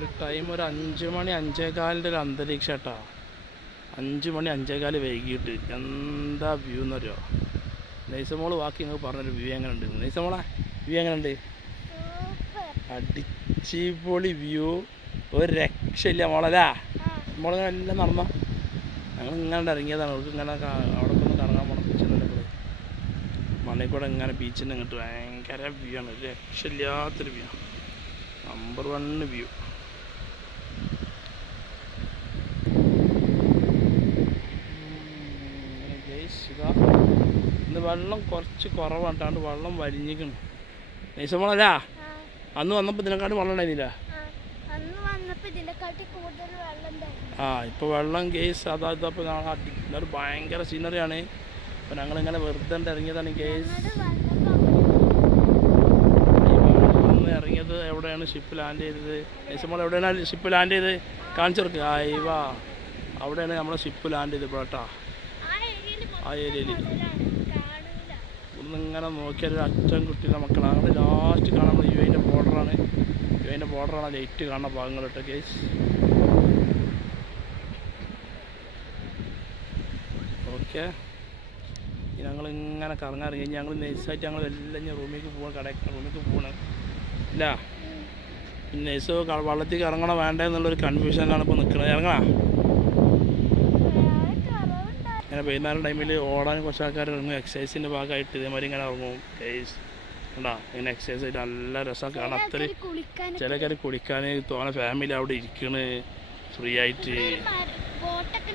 ഒരു ടൈം ഒരു 5 മണി 5:15 ഒരു അന്തരീക്ഷം കേട്ടോ. 5 മണി 5:15 വൈകിട്ട് എന്താ വ്യൂ എന്നറിയോ? നൈസമോള് ബാക്കി നിങ്ങൾക്ക് പറഞ്ഞൊരു വ്യൂ എങ്ങനെ ഉണ്ട്? നൈസമോളെ വ്യൂ എങ്ങനെ ഉണ്ട്? അടിച്ചുപൊളി വ്യൂ, ഒരു രക്ഷയില്ല മോളല്ലേ. മോളിങ്ങനെ എല്ലാം നടന്നോ? ഞങ്ങൾ ഇങ്ങനെ ഇറങ്ങിയതാണ്. അവർക്ക് ഇങ്ങനെ അവിടെ ഒന്ന് കറങ്ങാൻ പോകണം. ബീച്ചെന്നല്ലേ മണ്ണിൽ കൂടെ ഇങ്ങനെ ബീച്ചിൽ ഇങ്ങോട്ട് ഭയങ്കര വ്യൂ ആണ്. ഒരു രക്ഷയില്ലാത്തൊരു വ്യൂ, നമ്പർ 1 വ്യൂ. ഇതാ ഇന്ന് വെള്ളം കുറച്ച് കുറവാണ്ടാണ്ട് വെള്ളം വലിഞ്ഞിക്കണം. നൈസമോളല്ല അന്ന് വന്നപ്പോൾ ഇതിനെക്കാട്ടും വെള്ളം ഉണ്ടായിരുന്നില്ല. ഇപ്പോൾ വെള്ളം കേസ് അതായതപ്പോൾ ഇതൊരു ഭയങ്കര സീനറിയാണ്. അപ്പോൾ ഞങ്ങളിങ്ങനെ വെറുതെ ഇറങ്ങിയതാണ് കേസ്. ഇറങ്ങിയത് എവിടെയാണ് ഷിപ്പ് ലാൻഡ് ചെയ്തത്? നൈസമോൾ എവിടെയാണ് ഷിപ്പ് ലാൻഡ് ചെയ്ത് കാണിച്ചു കൊടുക്കുക. അയവാ അവിടെയാണ് നമ്മളെ ഷിപ്പ് ലാൻഡ് ചെയ്ത് കേട്ടോ. ആ ഏരിയയിൽ ഒന്നിങ്ങനെ നോക്കിയാൽ ഒരു അച്ഛൻ കുട്ടിയുടെ മക്കളാണ്. അങ്ങനെ ലാസ്റ്റ് കാണുന്നത് യുഎൻ്റെ ബോർഡറാണ്. യുഎൻ്റെ ബോർഡറാണ് ലൈറ്റ് കാണുന്ന ഭാഗങ്ങൾ കേട്ടോ കേസ്. ഓക്കെ, ഞങ്ങളിങ്ങനെ കറങ്ങാൻ ഇറങ്ങി. ഞങ്ങൾ നൈസായിട്ട് ഞങ്ങൾ എല്ലാം റൂമിലേക്ക് പോകണം, റൂമിലേക്ക് പോകണം ഇല്ല. പിന്നെ നൈസ് വള്ളത്തിൽ ഇറങ്ങണോ വേണ്ട എന്നുള്ളൊരു കൺഫ്യൂഷനിലാണ് ഇപ്പോൾ നിൽക്കുന്നത്. ഇറങ്ങണോ? ഇങ്ങനെ വൈകുന്നേരം ടൈമിൽ ഓടാൻ കുറച്ച് ആൾക്കാർ ഇറങ്ങും. എക്സസൈസിൻ്റെ ഭാഗമായിട്ട് ഇതേമാതിരി ഇങ്ങനെ ഇറങ്ങും കേസ്. ഉണ്ടാ ഇങ്ങനെ എക്സസൈസ് ആയിട്ട് നല്ല രസം കാണാം. അത്രയും ചിലക്കാർ കുളിക്കാൻ തോന്നെ ഫാമിലി അവിടെ ഇരിക്കണ് ഫ്രീ ആയിട്ട്.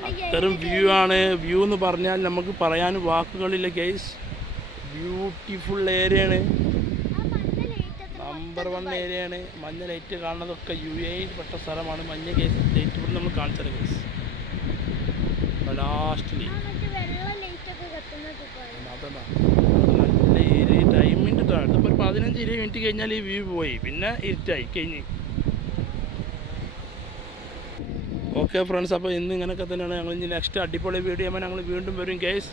അത്തരം വ്യൂ ആണ്. വ്യൂ എന്ന് പറഞ്ഞാൽ നമുക്ക് പറയാൻ വാക്കുകളില്ല കേസ്. ബ്യൂട്ടിഫുൾ ഏരിയയാണ്, നമ്പർ 1 ഏരിയയാണ്. മഞ്ഞ ലൈറ്റ് കാണുന്നതൊക്കെ UAE പെട്ട സ്ഥലമാണ്. മഞ്ഞ കേസ് ലൈറ്റ് ഇവിടെ നമ്മൾ കാണിച്ചത് കേസ്. ലാസ്റ്റില് അതല്ല നല്ല ഏരിയ ടൈമിൻ്റെ താഴത്ത് ഇപ്പോൾ ഒരു 15-20 മിനിറ്റ് കഴിഞ്ഞാൽ ഈ വ്യൂ പോയി, പിന്നെ ഇരുട്ടായി കഴിഞ്ഞ്. ഓക്കെ ഫ്രണ്ട്സ്, അപ്പോൾ ഇന്ന് ഇങ്ങനെയൊക്കെ തന്നെയാണ്. ഞങ്ങൾ ഇനി നെക്സ്റ്റ് അടിപൊളി വീഡിയോ ആകുമ്പോൾ ഞങ്ങൾ വീണ്ടും വരും കേസ്.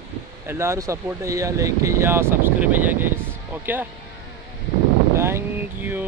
എല്ലാവരും സപ്പോർട്ട് ചെയ്യുക, ലൈക്ക് ചെയ്യുക, സബ്സ്ക്രൈബ് ചെയ്യുക കേസ്. Okay, thank you.